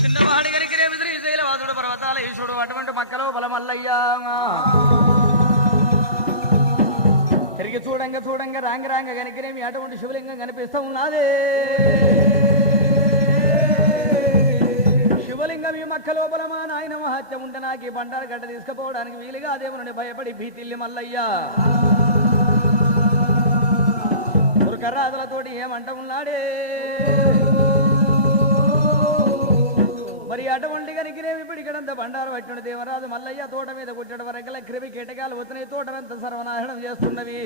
చిన్నవాడి గనికిరేమి శ్రీశైలవాసుడు పర్వతాల ఈశ్వరుడు అటువంటి మక్కలో బలమల్లయ్యా తిరిగి చూడంగా చూడంగా రాంగ గనికిరేమి అటువంటి శివలింగం కనిపిస్తూ ఉన్నది. శివలింగం ఈ మక్క లోపల మా నాయన మహత్యం ఉంటే నాకు ఈ బండారు గడ్డ తీసుకుపోవడానికి వీలుగా దేవుని భయపడి భీతిల్లి మల్లయ్యా దుర్గరాజులతోటి ఏమంట ఉన్నాడే. మరి అటువంటి కనికిరేమి పిడికడంత బండారు పట్టిన దేవరాజు మల్లయ్య తోట మీద కొట్టడం వరకల క్రిమి కీటకాలు వచ్చినాయి. తోటనంత సర్వనాశనం చేస్తున్నవి.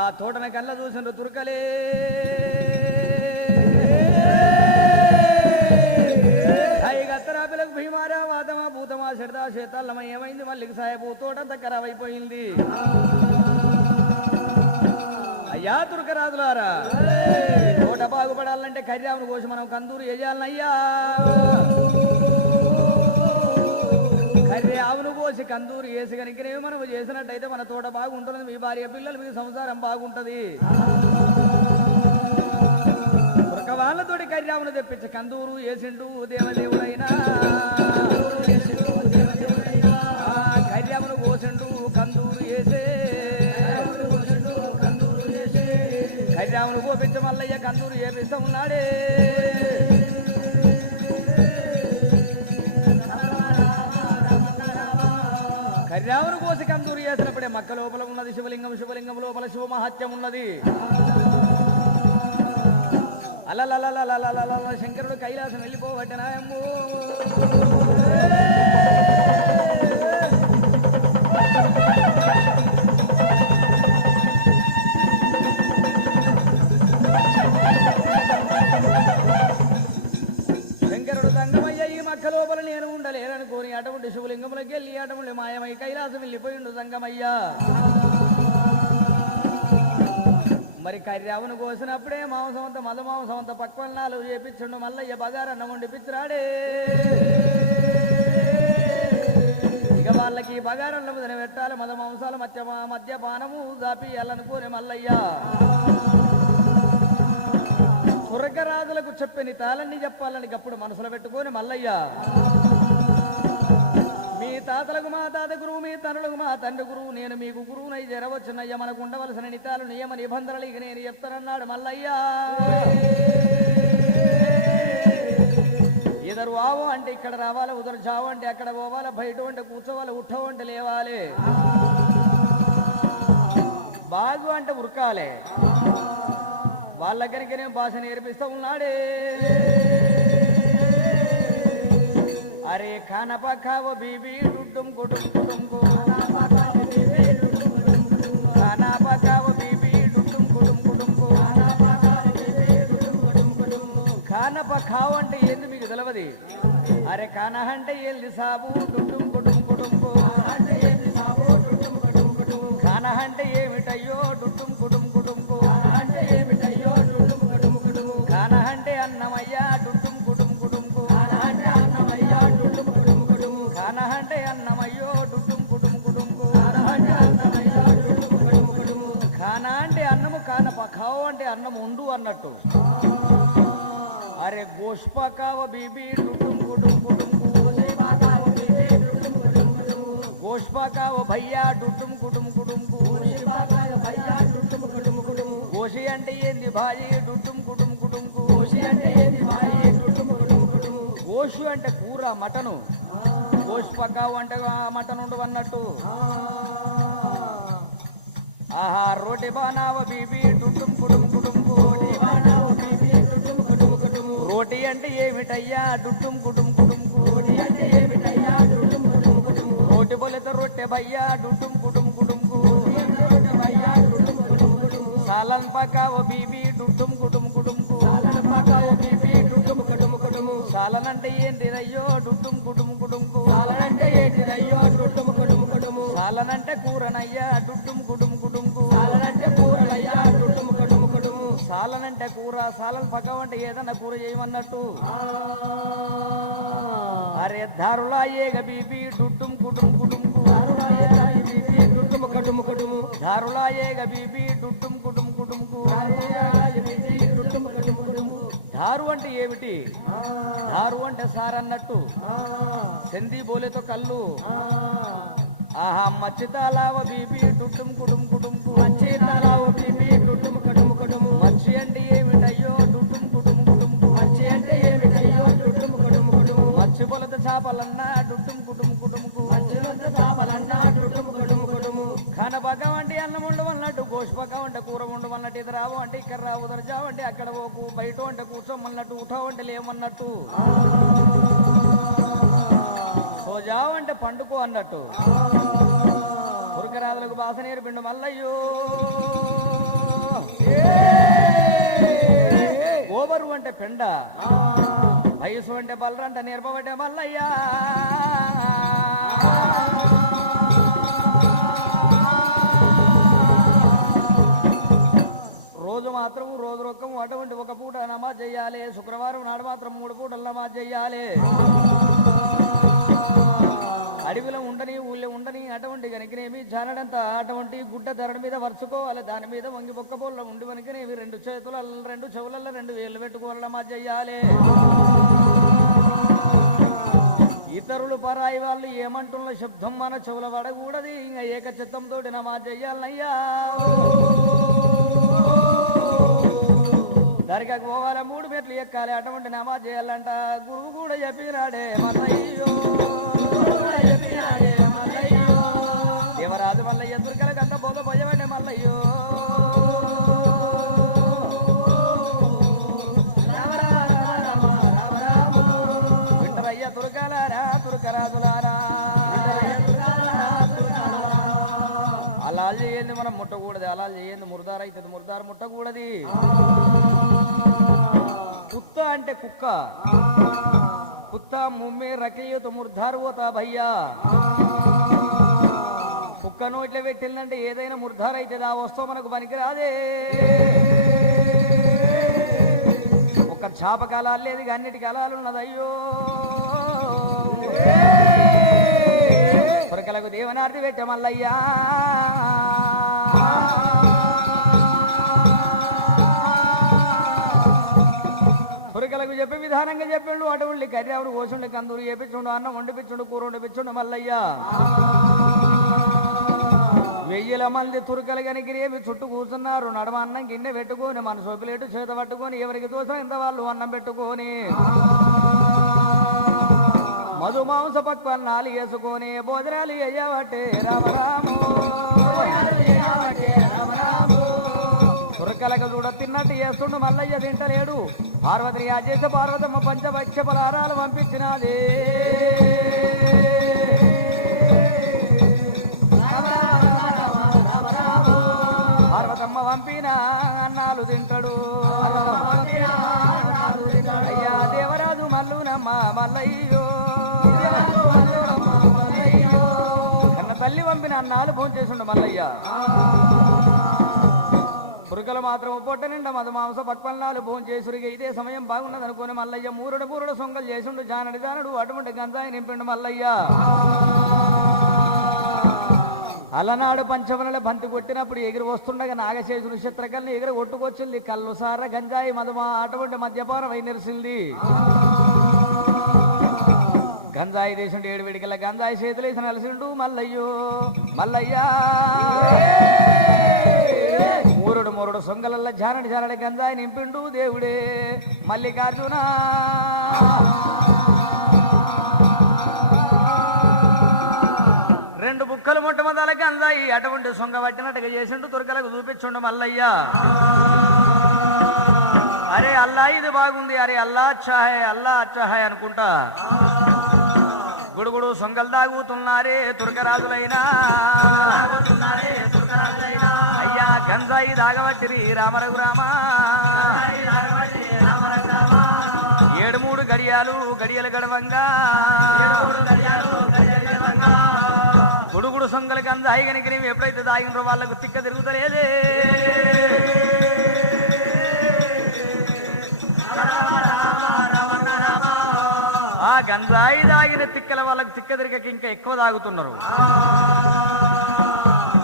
ఆ తోటన కళ్ళ చూసిన తుర్కలే గత్తరాపిలకు భీమారా వాతమా భూతమా శరదా శీతాలమ ఏమైంది మల్లికి సాయపు తోటంత ఖరాబ్ అయిపోయింది. అయ్యా తుర్కరాజులారా తోట బాగుపడాలంటే కర్యామును కోసి మనం కందూరు వేయాలనయ్యా. కర్యామును కోసి కందూరు వేసి కనుకనేవి మనం చేసినట్టయితే మన తోట బాగుంటుంది. మీ భార్య పిల్లలు మీ సంసారం బాగుంటది. తుర్కవాళ్ళతోటి కర్యామును తెప్పించి కందూరు వేసిండు దేవదేవుడైనా. కర్యామును కోసిండు కందూరు వేసే కర్యామును కోపించ మల్లయ్య కందూరు చేపిస్తూ ఉన్నాడే. కర్యామును కోసి కందూరు చేసినప్పుడే మక్క లోపల ఉన్నది శివలింగం. శివలింగం లోపల శివ మహత్యం ఉన్నది. అలలలలలలల శంకరుడు కైలాసం వెళ్ళిపోవట్టనాయమ్మో. శంకరుడు తంగమయ్య ఈ మక్క లోపల నేను ఉండలేననుకోని అటువంటి శివలింగములకి వెళ్ళి అటువంటి మాయమై కైలాసం వెళ్ళిపోయిండు తంగమయ్య. మరి కర్యావును కోసినప్పుడే మాంసమంత మద మాంసమంత పక్వన్నాలు చేపించండు మల్లయ్య. బగారన్నం వండిపించరాడే. ఇక వాళ్ళకి బగారన్నం పెట్టాలి. మద మాంసాలు మద్యపానము దాపియాలనుకోని మల్లయ్య స్వర్గరాజులకు చెప్పని తాళన్ని చెప్పాలని గప్పుడు మనసులో పెట్టుకొని మల్లయ్య మీ తాతలకు మా తాత గురువు, మీ తనులకు మా తండ్రి గురువు, నేను మీకు గురువునై జరవచ్చునయ్య. మనకు ఉండవలసిన నితాలు నియమ నిబంధనలు ఇక నేను చెప్తానన్నాడు మల్లయ్య. ఇద్దరు ఆవు అంటే ఇక్కడ రావాలి, ఉదరు చావు అంటే అక్కడ పోవాలి, బయట అంటే కూర్చోవాలి, ఉట్టవు అంటే లేవాలి, బాగు అంటే ఉరకాలి. వాళ్ళ దగ్గరికి భాష నేర్పిస్తూ ఉన్నాడే. అరే ఖానా పకావో బీబీ డుడ్డుం కుడుం కుడుంకు, ఖానా పకావో బీబీ డుడ్డుం కుడుం కుడుంకు. ఖానా పకావో అంటే ఏంది మీకు తెలియదు. అరే ఖానా అంటే ఏంది సాబు డుడ్డుం కుడుం కుడుంకు. ఖానా అంటే ఏమిటయ్యో డుడ్డుం కుడుం కుడుంకు. ఖానా అంటే అన్నమయ్యా డుడ్డుం కుడుం కుడుంకు. ఖానా అంటే అన్నమయ్యో డుడ్డుం కుడుం కుడుంకు. ఖానా అంటే అన్నము, ఖానా పకావో అంటే అన్నం ఉండు అన్నట్టు. అరే గోష్ పకావ బీబీ డుడ్డుం కుడుం కుడుంకు. గోష్ పకావ భయ్యా డుడ్డుం కుడుం కుడుంకు. గోషి అంటే ఏంది భాయి డుడ్డుం కుడుం కుడుంకు. గోషు అంటే కూర మటను, గోష్ పకావు అంటే మటన్ ఉండు అన్నట్టు. ఆహా రోటి బానావ బీబీ డుడ్డుం కుడుం కుడుంకు. రోటి అంటే ఏమిటయ్యా డుడ్డుం కుడుం కుడుంకు. రోటి బొలెత రొట్టె భయ్యా డుడ్డుం కుడుం కుడుంకు. సాలన్ పకావ బీబీ డుడ్డుం కుడుం కుడుంకు. సాలన్ అంటే ఏంటి రయ్యో డుడ్డుం కుడుం కుడుంకు. సాలన్ అంటే కూరనయ్యా డుడ్డుం కుడుం కుడుంకు. సాలన్ అంటే కూర, సాలన్ పకావ అంటే ఏదన్నా కూర చేయమన్నట్టు. అరే దారులా ఏగ బీబీ డుడ్డుం కుడుం కుడుంకు. దారులా ఏగ బీబీ డుడ్డుం కుడుం కుడుంకు. దారు అంటే ఏమిటి? దారు అంటే సార్ అన్నట్టు, సెంది బోలేతో కళ్ళు. ఆహా మచ్చితాలావ బీబీ టుట్టుం కుటుం కుటుంకు, మచ్చితాలావ బీబీ టుట్టుం కుటుం కుటుము. మచ్చి అంటే ఏమిటయ్యో టుట్టుం కుటుం కుటుంకు, మచ్చి అంటే ఏమిటయ్యో టుట్టుం కుటుం కుటుము. మచ్చి పొలత చేపలన్నా టుట్టుం కుటుం కుటుంకు, మచ్చి పొలత చేపలన్నా టుట్టుం కుటుం కుటుము. ఖానపకం అంటే అన్నం ఉండమన్నట్టు, గోషపకం అంటే కూర ఉండమన్నట్టు, ఇది రావు అంటే ఇక్కడ రావు, దర్జావు అంటే అక్కడ పోకు, బయట అంటే కూర్చోమన్నట్టు, ఉఠావు అంటే లేమన్నట్టు, సోజావు అంటే పండుకో అన్నట్టు. ఉరకరాదులకు బాస నేర్పిండు మల్లయ్యో. ఓబరు అంటే పెండ, వయసు అంటే బలరంట నేర్పబట్టే మల్లయ్యా. రోజు మాత్రం రోజు రొక్కం అటువంటి ఒక పూట నమాజ్ చెయ్యాలి. శుక్రవారం నాడు మాత్రం 3 పూటలు నమాజ్ చెయ్యాలి. అడవిలో ఉండని ఊళ్ళో ఉండని అటువంటి కనుకనేమి జానడంతా అటువంటి గుడ్డ ధరణ మీద వరుసుకోవాలి. దాని మీద వంగి బొక్క బోళ్ళ ఉండి వనుకనేవి 2 చేతుల 2 చెవులలో 2 వేళ్ళు పెట్టుకోవాలి, నమాజ్ చెయ్యాలి. ఇతరులు పరాయి వాళ్ళు ఏమంటున్న శబ్దం మన చెవుల పడకూడదు. ఇంకా ఏక చిత్తంతో నమాజ్ చెయ్యాలయ్యా. దర్గాకు పోవాలి, 3 మెట్లు ఎక్కాలి, అటువంటి నమాజ్ చేయాలంట. గురువు కూడా చెప్పినాడే మల్లయ్యో. దేవరాజు మల్లయ్య దుర్గల గంట బోధ భయపడే మల్లయ్యో. వింటరయ్య దుర్గలారా దుర్గరాజులారా, అలాలు చేయండి మనం ముట్టకూడదు, అలాలు చేయండి మురదారు అవుతుంది, మురదారు ముట్టకూడదు. కుత్త అంటే కుక్క, కుత్త ముమ్మే రకయ్యతో ముర్ధారు పోతా భయ్యా. కుక్క నోట్ల పెట్టిందంటే ఏదైనా ముర్ధారు అవుతుంది, ఆ వస్తువు మనకు పనికిరాదే. ఒక చేప కలాలు లేదు, అన్నిటి కలాలు ఉన్నది. అయ్యో కొరకలకు దేవనార్తి పెట్ట మల్లయ్యా. కొరకలకు చెప్పే విధానంగా చెప్పిండు. అటువంటి కర్యావుడు కోసుండి, కందూరు చేపించుండు, అన్నం వండిపించుండు, కూర వండిపించుండు మల్లయ్యా. 1000 మంది తురకలు కనికిరేమి చుట్టూ కూర్చున్నారు. నడమ అన్నం గిన్నె పెట్టుకొని, మన సోపులేటు చేత పట్టుకొని, ఎవరికి దోషం ఎంత వాళ్ళు అన్నం పెట్టుకొని, మధు మాంస పక్వన్నాలు వేసుకొని భోజనాలు అయ్యవటే రామరాము. తురకలకు చూడ తిన్నట్టు చేస్తుండు మల్లయ్య, తింటలేడు. పార్వతిని ఆ చేసే పార్వతమ్మ పంచభక్ష పలారాలు పంపించినది. పార్వతమ్మ పంపిన అన్నాలు తింటాడు. అయ్యా దేవరాజు మల్లునమ్మ మల్లయ్యో, కన్న తల్లి పంపిన అన్నాలు భోంచేసిండు మల్లయ్య. పురుకలు మాత్రం పొట్ట నిండా మధు మాంస పక్వన్నాలు భోంచేసుడికి ఇదే సమయం బాగున్నది అనుకుని మల్లయ్య మూరుడు సొంగలు చేసిండు. జానడు అటువంటి గంజాయి నింపిండు మల్లయ్య. అలనాడు పంచవనల బంతి కొట్టినప్పుడు ఎగిరి వస్తుండగా నాగశేషుని చిత్రకల్ని ఎగిరి కొట్టుకొచ్చింది. కళ్ళు సార గంజాయి మధుమా అటువంటి మద్యపానం అయి నిరిసింది. గంజాయి దేశండు 7 విడికల గంజాయి చేతులేసి నలిసిండు మల్లయ్యో. మల్లయ్యా మూరుడు సొంగలల్ల జానడి గంజాయి నింపిండు దేవుడే మల్లికార్జున. రెండు బుక్కలు మొట్టమొదల గంజాయి అటువంటి సొంగ పట్టినట్టుగా చేసిండు. తురకలకు చూపించుండు మల్లయ్య. అరే అల్లా ఇది బాగుంది, అరే అల్లా అచ్చా హై అనుకుంటా గుడుగుడు సొంగలు తాగుతున్నారే తురకరాజులైనా. అయ్యా గంజాయి దాగవచ్చిరి రామరఘురామ. 7 గడియలు గడవంగా గుడుగుడు సొంగలు గంజాయి కనుక నీవు ఎప్పుడైతే తాగినరో వాళ్ళకు తిక్క తిరుగుతలేదే. ఆ గంజాయి తాగిన తిక్కల వాళ్ళకు తిక్క తిరగక ఇంకా ఎక్కువ తాగుతున్నారు.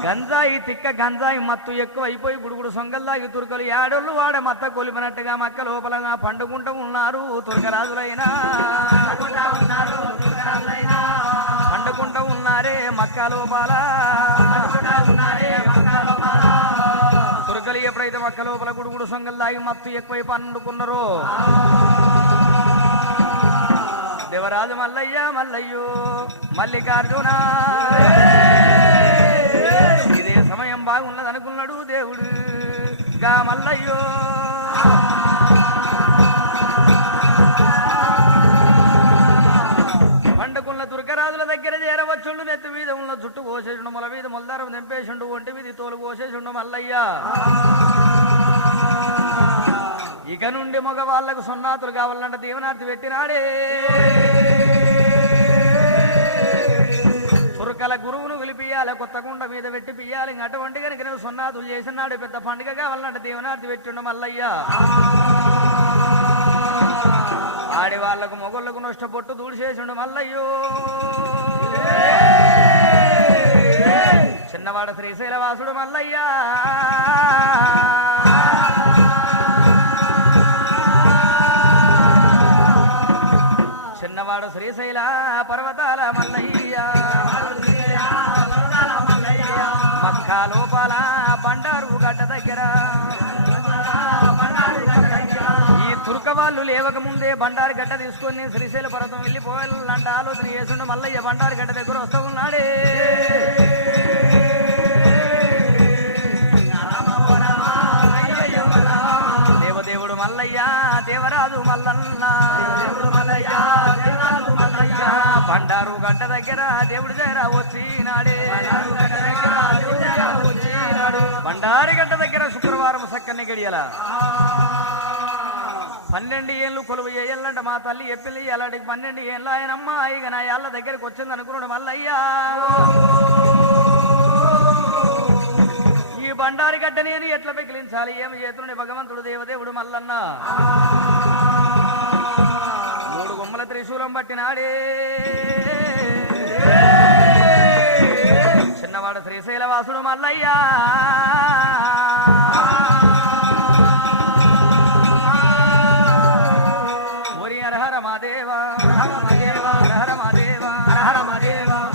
గంజాయి తిక్క గంజాయి మత్తు ఎక్కువ అయిపోయి గుడుగుడు సొంగల్లాగి తుర్కలు ఏడోళ్ళు వాడ మత్త కొలిపినట్టుగా మక్క లోపలగా పండుకుంటూ ఉన్నారు తుర్కరాజులైనా పండుకుంటూ ఉన్నారే మక్క లోపల తుర్కలు ఎప్పుడైతే మక్క లోపల గుడుగుడు సొంగల్లాగి మత్తు ఎక్కువై పండుకున్నారో దేవరాజు మల్లయ్య మల్లయ్యో మల్లికార్జున ఇదే సమయం బాగున్నది అనుకున్నాడు దేవుడు గా మల్లయ్యో పండుకున్న తుర్కరాజుల దగ్గర చేరవచ్చుండు నెత్తి మీద ఉన్న జుట్టు కోసేసిండు మొల మీద మొలదారం నింపేసిండు ఒంటి మీద తోలు కోసేసిండు మల్లయ్య ఇక నుండి మగవాళ్లకు సున్నాతులు కావాలంటే దీవనార్థి పెట్టినాడే తుర్కల గురువును పిలిపియాలి కొత్త కుండ మీద పెట్టి పియ్యాలి అటువంటి కనుక నువ్వు సున్నాతులు చేసినాడు పెద్ద పండుగ కావాలంటే దీవనార్థి పెట్టిండు మల్లయ్య ఆడి వాళ్లకు మొగళ్లకు నష్టపొట్టు దూడిచేసిండు మల్లయ్యో చిన్నవాడ శ్రీశైలవాసుడు మల్లయ్య చిన్నవాడు శ్రీశైల పర్వతాల మల్లయ్య మక్కా లోపల బండారు గడ్డ దగ్గర ఈ తుర్క వాళ్ళు లేవక ముందే బండారు గడ్డ తీసుకొని శ్రీశైల పర్వతం వెళ్ళిపోవాలంటే ఆలోచన చేసిండు మల్లయ్య బండారు గడ్డ దగ్గర వస్తూ ఉన్నాడే దేవదేవుడు మల్లయ్య దేవరాజు మల్లన్న బండారు గడ్డ దగ్గర దేవుడు చేరా వచ్చినాడే బండారు గడ్డ దగ్గర శుక్రవారం సక్కని గడియల 12 ఏళ్ళు కొలువు ఏళ్ళంట మా తల్లి ఎప్పిల్లి అలాంటి 12 ఏళ్ళు ఆయనమ్మ ఇక నా ఏళ్ళ దగ్గరికి వచ్చింది అనుకున్నాడు మల్లయ్యా ఈ బండారి గడ్డ నేను ఎట్లా పెకిలించాలి ఏమి చేతుని భగవంతుడు దేవదేవుడు మల్లన్న 3 గుమ్మల త్రిశూలం పట్టినాడే చిన్నవాడు శ్రీశైలవాసుడు మల్లయ్యా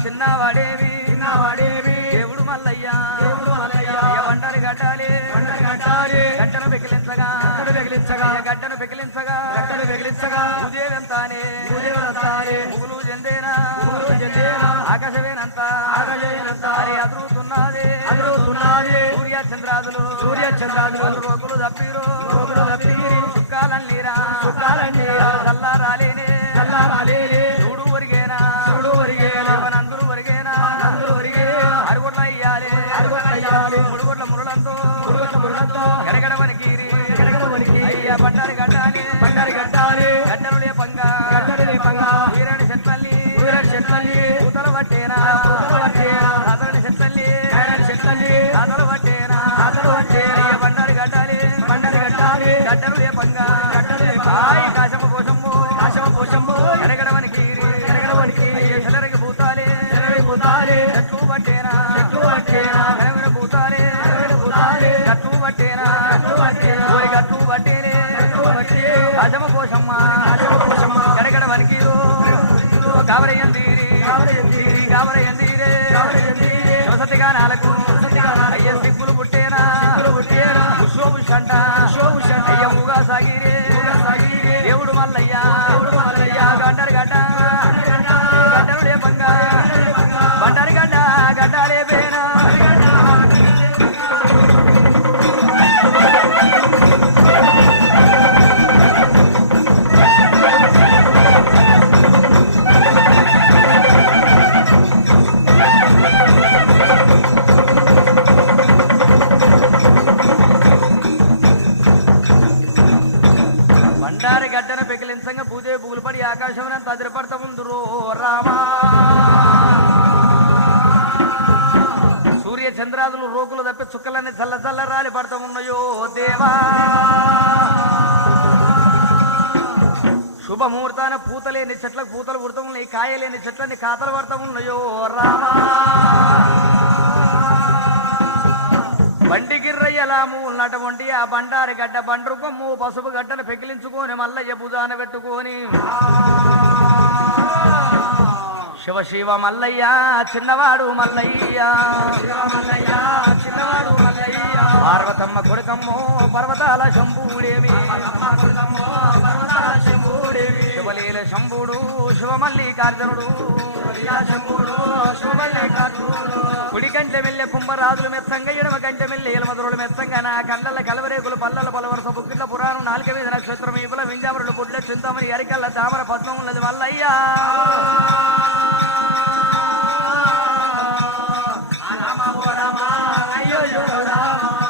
చిన్నవాడేవి దేవుడు మల్లయ్య బండారి గడ్డాలి గడ్డను పెకిలించగా ఉదేవంతానే పుగులు చెందేనా ఆకాశమేనంత అదురుతున్నది సూర్య చంద్రాదులు రోగులు తప్పిరు చుక్కాలన్నీరా చల్లారాలేనే చూడు ఒరిగేనా అందరూ ఒరిగేనా అరుగుట్ల అయ్యాలి ముడుగుట్ల మురళంతో గడగడవనికి అయ్యా బండారి గడ్డాలి గడ్డలు లేపంగా వీరని చెట్లల్లి పూతలు పట్టేనా అతని చెట్లల్లి అతలు పట్టేనా బండారి గడ్డాలి గడ్డలు లేపంగా కాశమ పోషమ్ము గడగడవనికి చెలరికి పూతాలి చెట్లు పట్టేనా పూతాలి గట్టు పట్టేనా గట్టు పట్టేనే కాశమ పోషమ్మ గడగడ వనికిరు గాబరయ్యందీరే శివసతిగా నాలకు అయ్య సిగ్గులు పుట్టేనా పుష్పభుషంట అయ్యముగా సాగిరే దేవుడు మల్లయ్య గంటరు గడ్డ గడ్డలు లేపంగా బండారి గడ్డాలే పేనా బండారి గడ్డను పెకిలించంగా పూజే పూలు పడి ఆకాశం తదిరిపడత ముందురో రామా సూర్య చంద్రాదులు రోగులు తప్పి చుక్కలన్నీ చల్ల చల్ల రాలి పడతా ఉన్నాయో దేవా శుభముహూర్తాన పూతలేని చెట్లకు పూతలు పుడతా ఉన్నాయి కాయలేని చెట్లని కాతలు పడతా ఉన్నాయో రామా బండి గిర్రయ్యలాము ఉన్నటువంటి ఆ బండారి గడ్డ బండ్రు కొమ్ము పసుపు గడ్డను పెకిలించుకొని మల్లయ్య భుజాన పెట్టుకొని శివ శివ మల్లయ్య చిన్నవాడు మల్లయ్య పార్వతమ్మ కొడుకమ్మో పర్వతాల శంభుడేమి శివలీల శంభుడు శివమల్లికార్జునుడు కుడి కంచె మెల్లె కుంభరాజులు మెత్తంగా ఎడమ కంచె మెల్లె ఎలమదురులు మెత్తంగా నా కళ్ళ కలవరేకులు పల్లల పలవరస బుక్కిళ్ళ పురాణం నాలుక మీద నక్షత్రం ఇపుల వింజామరులు గుడ్ల చింతమని అరికల్ల తామర పద్మం ఉన్నది మల్లయ్యా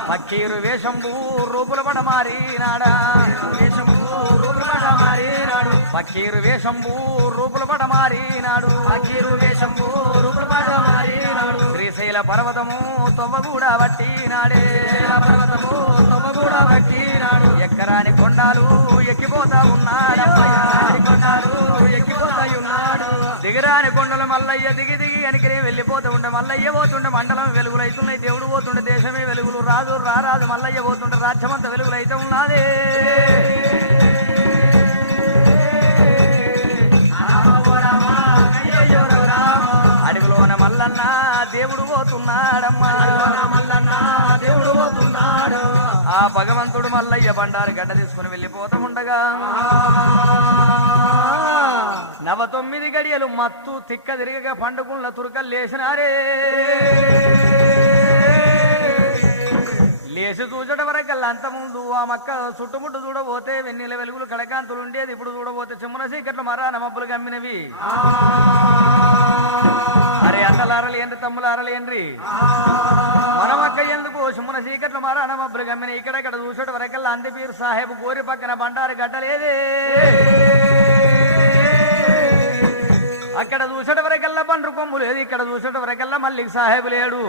పక్కీరు వేషంబు రూపుల పడమారినాడా పక్కీరు వేషంబు రూపుల పడమారినాడు శ్రీశైల పర్వతము తొవ్వగూడ వట్టినాడే ఎక్కరాని కొండాలు ఎక్కిపోతా ఉన్నాడు దిగరాని కొండలు మల్లయ్య దిగి దిగి అనికిరే వెళ్ళిపోతూ ఉండే మల్లయ్య పోతుండే మండలం వెలుగులైతున్నాయి దేవుడు పోతుండే దేశమే వెలుగులు రాజు రారాజు మల్లయ్య పోతుండే రాజ్యమంతా వెలుగులైతే ఉన్నది అడవిలోన మల్లన్న దేవుడు పోతున్నాడమ్మా ఆ భగవంతుడు మల్లయ్య బండారు గడ్డ తీసుకుని వెళ్ళిపోతూ ఉండగా 9 గడియలు మత్తు తిక్క తిరగగా పండుగుళ్ళ తురకలు లేచినారే లేచి చూచడం వరకల్లా అంత ముందు ఆ మక్క చుట్టుముట్టు చూడబోతే వెన్నెల వెలుగులు కడకాంతులు ఉండేది ఇప్పుడు చూడబోతే చిమ్మన సీకట్లు మరాన మబ్బులు గమ్మినవి అరే అన్నలారలు ఏంటి తమ్ములారలు ఏంటి మన మక్క ఎందుకు చిమ్మన సీకట్లు మరాన మబ్బులు గమ్మిన ఇక్కడెక్కడ చూసడం వరకల్లా అందిపీరు సాహెబ్ కోరి పక్కన బండారు గడ్డలేదే అక్కడ చూసడం వరకల్లా బండ్రు కొమ్ము లేదు ఇక్కడ చూసడం వరకల్లా మల్లికి సాహెబు లేడు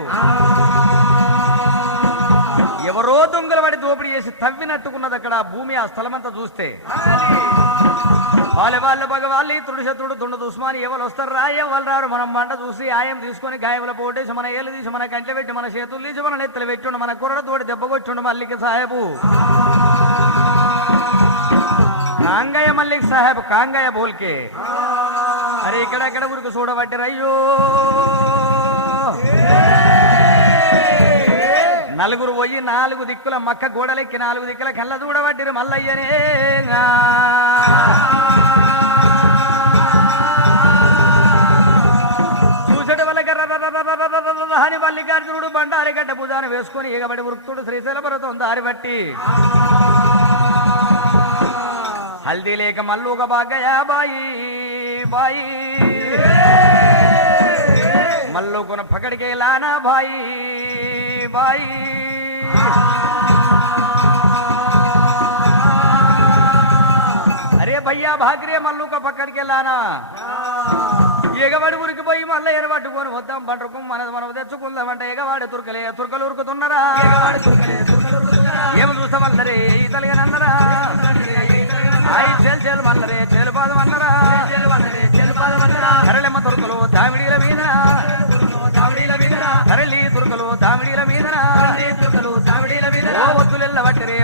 ఎవరో దొంగలు పడి దోపిడీ చేసి తవ్వినట్టుకున్నది అక్కడ భూమి ఆ స్థలమంతా చూస్తే వాళ్ళ భగవాళ్ళు ఇతరుడు శత్రుడు తుండదు ఉస్మాని ఎవరు వస్తారు రా ఎవరు రారు మనం మంట చూసి ఆయం తీసుకొని గాయముల పోటేసి మన ఏళ్ళు తీసి మన కంచె పెట్టి మన చేతులు తీసి మన నెత్తలు పెట్టిండు మన కుర్ర తోటి దెబ్బకొచ్చిండు మల్లికి సాహెబు కాంగయ్య మల్లిక్ సాహెబ్ కాంగయ్య బోల్కే అరే ఇక్కడెక్కడ ఊరికి చూడబట్టారు అయ్యో నలుగురు పోయి 4 దిక్కుల మక్క గోడలెక్కి 4 దిక్కుల కళ్ళ చూడబట్టిరు మల్లయ్యనే చూసటి వల్ల అని మల్లికార్జునుడు బండారి గడ్డ భుజాన వేసుకొని ఎగబడి వృత్తుడు శ్రీశైల పర్వతం దారి బట్టి హల్దీ లేక మల్లుక బాగయా బాయి బాయి మల్లు కొన పకడికే లానా బాయి బాయి అరే భయ్యా భాగ్రే మల్లుక పక్కడికి వెళ్ళానా ఎగవాడి ఊరికి పోయి మళ్ళీ ఎరబట్టుకొని వద్దాం పంటకు మనం తెచ్చుకుందామంటే ఎగవాడి తుర్కలు ఉరుకుతున్నారా ఏమి చూస్తామల్లరే ఈతలుగానన్నరా చేలు మల్లరే చేలుపాదం అన్నరా కరళెమ్మ తుర్కలు తామిడీల మీదనా కరళి తుర్కలు తామిడీల మీదనా మద్దులెల్ల వట్టిరి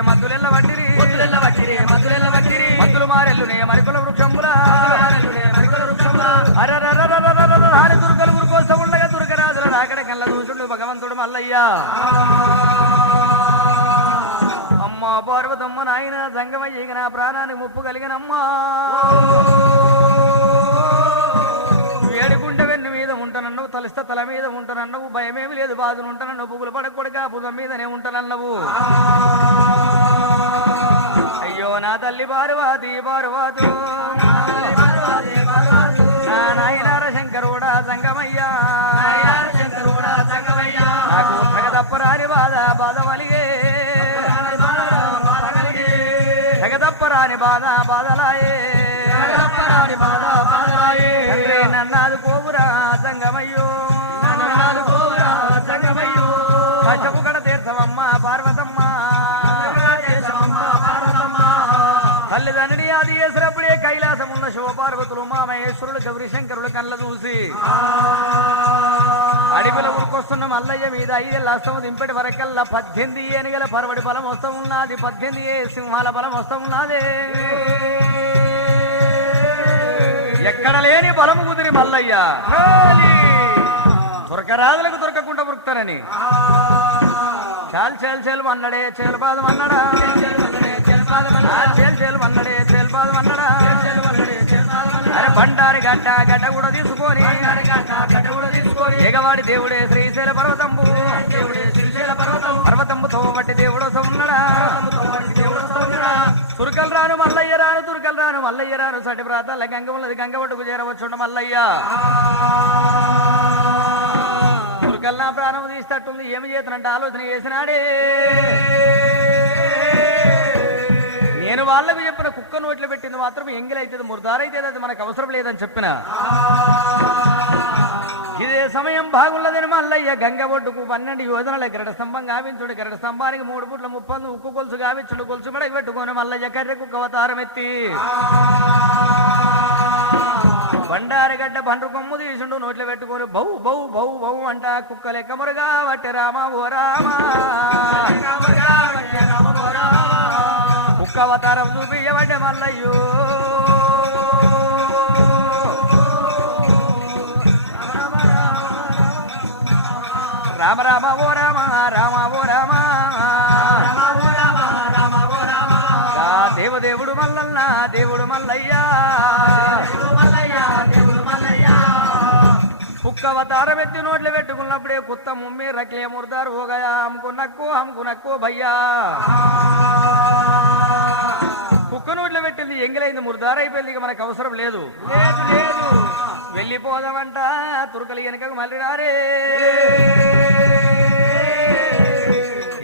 మద్దులు మారెల్లునే మరికుల వృక్షముల అరరరరరరరహారి తుర్కలు ఊరుకోసం ఉండగా తుర్కరాజుల రాకడ కళ్ళ చూసుండు భగవంతుడు మల్లయ్య అమ్మ పార్వతమ్మ నాయన సంగమయ్య నా ప్రాణానికి ముప్పు కలిగినమ్మా ఏడుకుంట వెన్ను మీద ఉంటానన్నావు తలిస్తే తల మీద ఉంటానన్నావు భయమేమి లేదు బాధను ఉంటానన్నావు పువ్వులు పడకూడక భుజం మీదనే ఉంటానన్నావు అయ్యో నా తల్లి పార్వతి పార్వతు నా నాయనార శంకరుడా సంగమయ్యా నాకు తప్పరాని బాధ వలిగే తప్పరాని బాధలాయే నన్నాదు కోవురా సంగమయ్యో కష్టపు కడ తీర్చవమ్మ పార్వతమ్మ తల్లిదండ్రి ఆది చేసినప్పుడే కైలాసం ఉన్న శివపార్వతులు మామహేశ్వరులు గౌరీ శంకరులు కళ్ళ చూసి అడవిలో ఉరికొస్తున్న మల్లయ్య మీద 5 ఏళ్ళ అస్తము దింపటి వరకల్లా 18 ఏనుగల పరవడి బలం వస్తూ ఉన్నది, 18 సింహాల బలం వస్తూ ఉన్నది. ఎక్కడ లేని బలము కుదిరి మల్లయ్య దొరకరాదులకు దొరకకుండా ఉరుకుతానని చాలు చేలు చేలు అన్నడే చేలు పాదం అన్నడా, చేలు చేలు అన్నడే చేలు పాదం అన్నడా. అరే బండారి గడ్డ గడ్డ కూడా తీసుకొని ఎగవాడి దేవుడే శ్రీశైల పర్వతంబు, పర్వతంబుతో బట్టి దేవుడు ఉన్నడా. తుర్కలు రాను మల్లయ్య రాను, తుర్కలు రాను మల్లయ్య రాను, సటి ప్రాతాల గంగ ఉన్నది గంగ ఒడ్డుకు చేరవచ్చుండ మల్లయ్య. తుర్కలు నా ప్రాణం తీస్తట్టుంది, ఏమి చేతనంటే ఆలోచన చేసినాడే. నేను వాళ్ళకు చెప్పిన కుక్క నోట్లు పెట్టింది మాత్రం ఎంగిలైతుంది, ముర్దారైతే అది మనకు అవసరం లేదని చెప్పిన. ఇదే సమయం బాగున్నదని మల్లయ్య గంగ ఒడ్డుకు 12 యోజనల గరడ స్తంభం గావించుడు, గరడ స్తంభానికి 3 ఫుట్ల 30 ఉక్కు గొలుసు గావించుడు, గొలుసు మడకి పెట్టుకొని మల్లయ్య కర్రె కుక్క అవతారం ఎత్తి బండారిగడ్డ బండ్రు కొమ్ము తీసుండు, నోట్లు పెట్టుకొని బౌ బౌ బౌ బౌ అంట కుక్క లెక్క మురుగా వట్టె రామ ఓ రామ. కుక్క అవతారం చూపియబడ్డే మల్లయ్యో. రామ రామ ఓ రామ రామ ఓ రామ, దేవదేవుడు మల్లన్న దేవుడు మల్లయ్య. కుక్క అవతారం ఎత్తి నోట్లు పెట్టుకున్నప్పుడే కుత్త ముమ్మి రక్లే ముర్దారు ఓగయా అమ్ముకునక్కు భయ్యా. కుక్క నోట్లు పెట్టింది ఎంగిలైంది, ముర్దారైపోయింది, మనకు అవసరం లేదు. వెళ్ళిపోదామంట తుర్కలు వెనకకు మళ్ళీ రారే.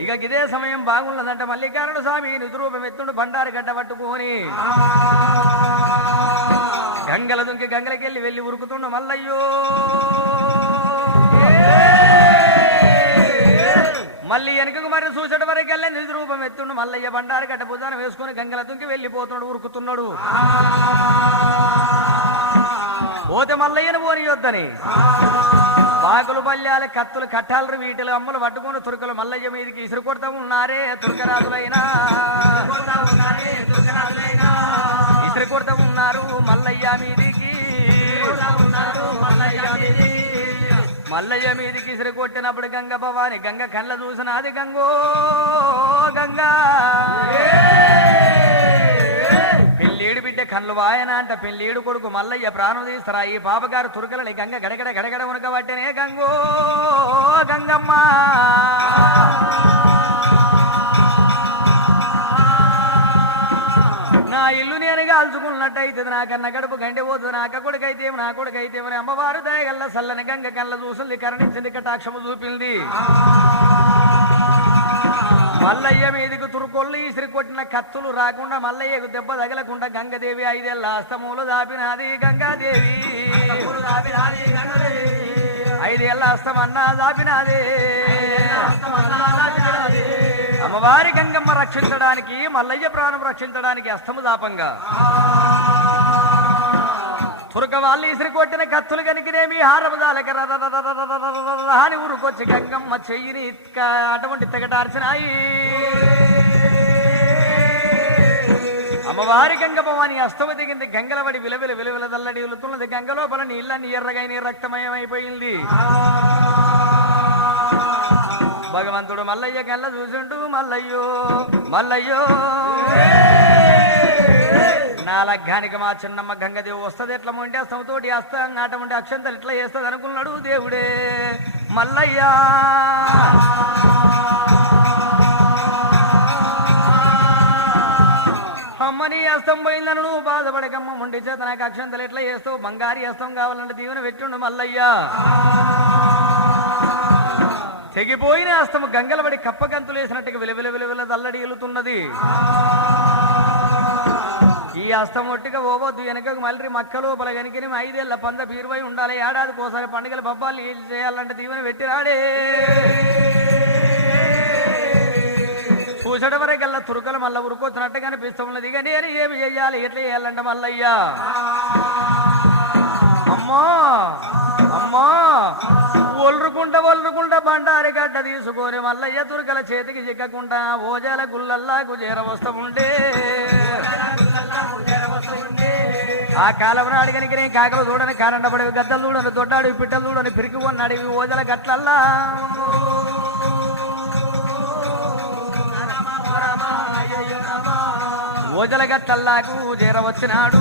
ఇక ఇదే సమయం బాగున్నదంట మల్లికార్జున స్వామి నిద్రూపం ఎత్తుండు బండారి గడ్డ పట్టుకొని గంగల దుంకి గంగలకెళ్ళి వెళ్ళి ఉరుకుతుండు మల్లయ్యో. మళ్ళీ వెనకకు మరి చూసట వరకు వెళ్ళి నిజ రూపం ఎత్తుండు మల్లయ్య బండారి గడ్డ భుజాన వేసుకుని గంగల దుంకి వెళ్ళిపోతున్నాడు, ఉరుకుతున్నాడు. పోతే మల్లయ్యను పోనీయొద్దని బాకులు పల్యాల కత్తులు కట్టాలు వీటిలు అమ్మలు పట్టుకుని తుర్కలు మల్లయ్య మీదకి ఇసురు కొడతా ఉన్నారే. తుర్కరాజులైనా ఇసురు కొడతా ఉన్నారు మల్లయ్య మీదికి. మల్లయ్య మీదికి ఇసురు కొట్టినప్పుడు గంగ భవాని గంగ కళ్ళ చూసినది గంగో గంగా. పెళ్ళేడు బిడ్డ కళ్ళు వాయన అంట, పెళ్ళేడు కొడుకు మల్లయ్య ప్రాణం తీస్తారా. ఈ పాపగారు తుర్కలని గంగ గడగడ గడగడ ఉనకబట్టనే గంగో గంగమ్మ. నా ఇల్లు నేను కాల్చుకున్నట్టయితే నాకన్న గడుపు గంటె పోతుంది, నా అక్క కొడుకైతే నా కొడుకైతే అమ్మవారు దయగల్ల సల్లని గంగ కళ్ళ చూసింది, కరుణించింది, కటాక్షము చూపింది. మల్లయ్య మీదకు తురుకొల్లు ఇసిరి కొట్టిన కత్తులు రాకుండా మల్లయ్యకు దెబ్బ తగలకుండా గంగదేవి 5 ఏళ్ళ అస్తములు దాపినది గంగాదేవి. 5 ఏళ్ళ అస్తమన్నా దాపినది. అమ్మవారి గంగమ్మ రక్షించడానికి మల్లయ్య ప్రాణం రక్షించడానికి అస్తము దాపంగా తురక వాళ్ళు ఇసిరి కొట్టిన కత్తులు కనుకనేమి హారముదాలకి అని ఊరుకొచ్చి గంగమ్మ చెయ్యిని అటువంటి తెగటార్చినాయి. అమ్మవారి గంగమ్మవాని అస్తమ దిగింది, గంగలవడి విలవిల విలవిల దల్లడి వెళుతున్నది. గంగ లోపల నీళ్ళని ఎర్రగైన రక్తమయమైపోయింది. భగవంతుడు మల్లయ్య కళ్ళ చూసిండు, మల్లయ్యో మల్లయ్యో నా లగ్గానికి మా చిన్నమ్మ గంగదేవి వస్తుంది, ఎట్లా ఉంటే అస్తమతోటి అస్తం అటువంటి అక్షంతలు ఇట్లా చేస్తుంది అనుకున్నాడు దేవుడే మల్లయ్య. అమ్మని అస్తం పోయిందని నువ్వు బాధపడకమ్మ, ముండి చేత నాకు అక్షంతలు ఎట్లా చేస్తావు, బంగారి అస్తం కావాలంటే దీవెన పెట్టిండు మల్లయ్య. తెగిపోయిన అస్తము గంగలబడి కప్పగంతులు వేసినట్టుగా విలవిల విలవిల దల్లడి వెళుతున్నది. ఈ అస్తం ఒట్టిగా పోవద్దు, వెనకకు మళ్ళీ మక్క లోపల కనుకని 5 ఏళ్ళ పంద బీరువై ఉండాలి, ఏడాదికి ఒకసారి పండుగల బొబ్బాలు ఏం చేయాలంటే దీవెన పెట్టిరాడే. పూసడ వరకల్లా తురుకలు మళ్ళీ ఉరుకొచ్చినట్టుగా అనిపిస్తున్నది. ఇక నేను ఏమి చెయ్యాలి, ఎట్లా చేయాలంటే మల్లయ్యా అమ్మో అమ్మా ఒల్లుకుంట బండారి గడ్డ తీసుకొని మల్లయ్య తురకల చేతికి చిక్కకుండా ఓజాల గుల్లల్లాకు చేరవస్తూ ఉండే ఆ కాలం నాడిగనికి కాకలు చూడని కారండబడి గద్దలు చూడని దొడ్డాడు పిట్టలు చూడని పిరికి కొన్నాడు ఇవి ఓజల గట్లల్లా ఓజల గట్లల్లాకు చేరవచ్చినాడు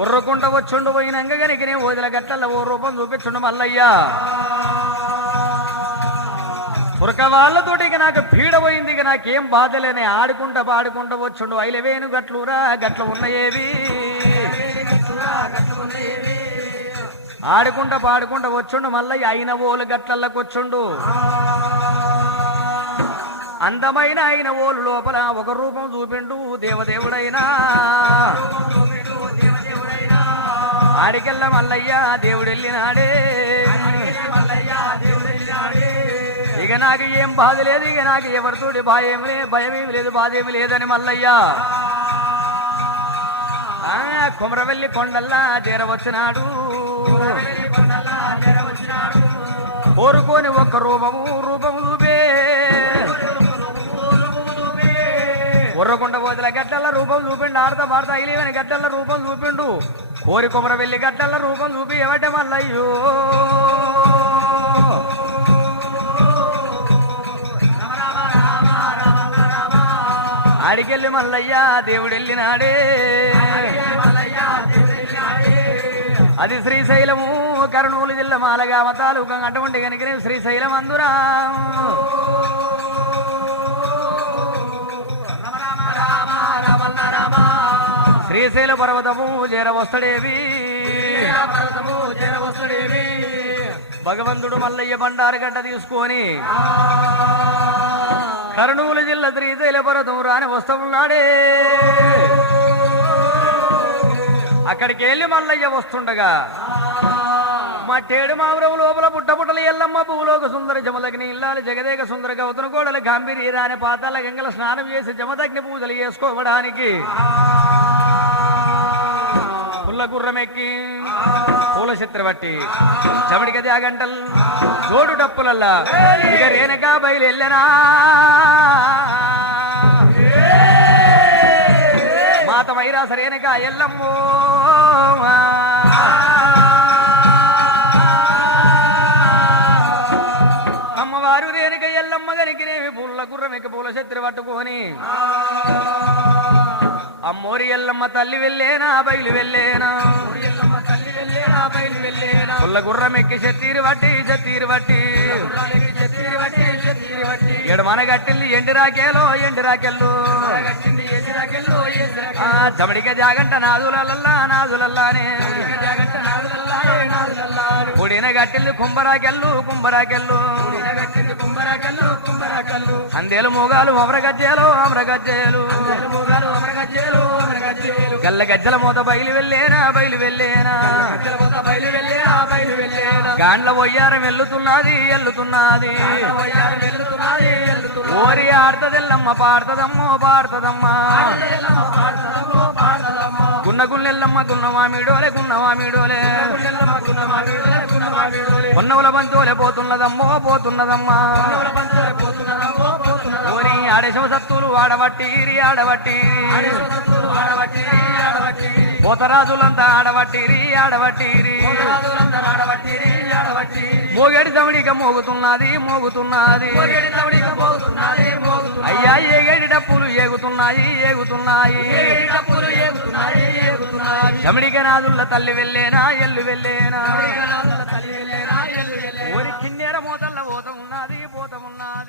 ఉర్రకుంట వచ్చుండు పోయినాక గనికి ఓజల గట్లల్లో ఓ రూపం చూపించుండు మల్లయ్య పురక వాళ్ళతోటి ఇక నాకు పీడ పోయింది ఇక నాకేం బాధలేని ఆడుకుంటా పాడుకుంటా వచ్చుండు ఐలవేను గట్లురా గట్లు ఉన్నాయేవి ఆడుకుంటా పాడుకుంటా వచ్చుండు మల్లయ్య అయిన ఓలు గట్లల్లోకి వచ్చుండు అందమైన అయిన ఓలు లోపల ఒక రూపం చూపిండు దేవదేవుడైనా ఆడికెళ్ళ మల్లయ్య దేవుడెళ్ళినాడే ఇక నాకు ఏం బాధ లేదు ఇక నాకు ఎవరితోటి భయమేమి లేదు బాధ ఏమి లేదని మల్లయ్య కుమరవెల్లి కొండల్లా చేరవచ్చినాడు కోరుకొని ఒక్క రూపము చూపే ఉర్రకుంట పోతుల గడ్డల్ల రూపం చూపిండు ఆడతా పాడతా ఇలేవని గడ్డల్ల రూపం చూపిండు కోరి కొమర వెళ్ళి గడ్డల్ల రూపం చూపి ఎవటే మల్లయ్యో ఆడికెళ్ళి మల్లయ్య దేవుడెళ్ళినాడే అది శ్రీశైలము కర్నూలు జిల్లా మాలగామ తాలూకా అటువంటి కనుక శ్రీశైలం అందురా శ్రీశైల పర్వతము చేరవస్తడేవి భగవంతుడు మల్లయ్య బండారు గడ్డ తీసుకొని కర్నూలు జిల్లా శ్రీశైల పర్వతం రాని వస్తూ ఉన్నాడే అక్కడికి వెళ్ళి మల్లయ్య వస్తుండగా మట్టేడు మావురం లోపల పుట్టపుట్టలు ఎల్లమ్మ భూలోక సుందర జమదగ్ని ఇల్లాలి జగదేక సుందర గౌతన కోడలు గాంభీర్య రాని పాతాల గంగల స్నానం చేసి జమదగ్ని పూజలు చేసుకోవడానికి పుల్ల గుర్రమెక్కి పూల చిత్రపట్టి జమడిక జాగంటల్ జోడు డప్పులల్లా ఇక రేణకా బయలునా మాత వైరాస రేణకా ఎల్లమ్మో అమ్మవారు రేణుక ఎల్లమ్మ గనికినేమి పూల గుర్రమెక్కి పూల చిత్ర పట్టుకొని అమ్మోరి ఎల్లమ్మ తల్లి వెళ్ళేనా బయలు వెళ్ళేనా పుల్ల గుర్రమెక్కి చెత్తీరు బట్టి ఎడమన గట్టింది ఎండి రాకేలో చమడిక జాగంట నాదులల్లానే పొడిన గట్టిల్లు కుంభరాకెళ్ళు అందేలు మూగాలు అమరగజ్జేలు గల్ల గజ్జల మూత బయలు వెళ్ళేనా గాండ్ల వయ్యారం వెళ్తున్నది ఓరి ఆడతదెల్లమ్మ పాడతదమ్మా గున్నెల్లమ్మ గున్నమామిడోలే ఉన్నవుల బంతోలే పోతున్నదమ్మా ఓరి ఆడేశవ సత్తులు ఆడబట్టిరి పోతరాజులంతా ఆడబట్టిరి మోగేడి చమడిక మోగుతున్నది అయ్యా ఏగేడి డప్పులు ఏగుతున్నాయి చమడిక నాదుల్ల తల్లి వెళ్ళేనా ఎల్లు వెళ్ళేనా ఓరి కిన్నెర మోతల్ల పోత ఉన్నది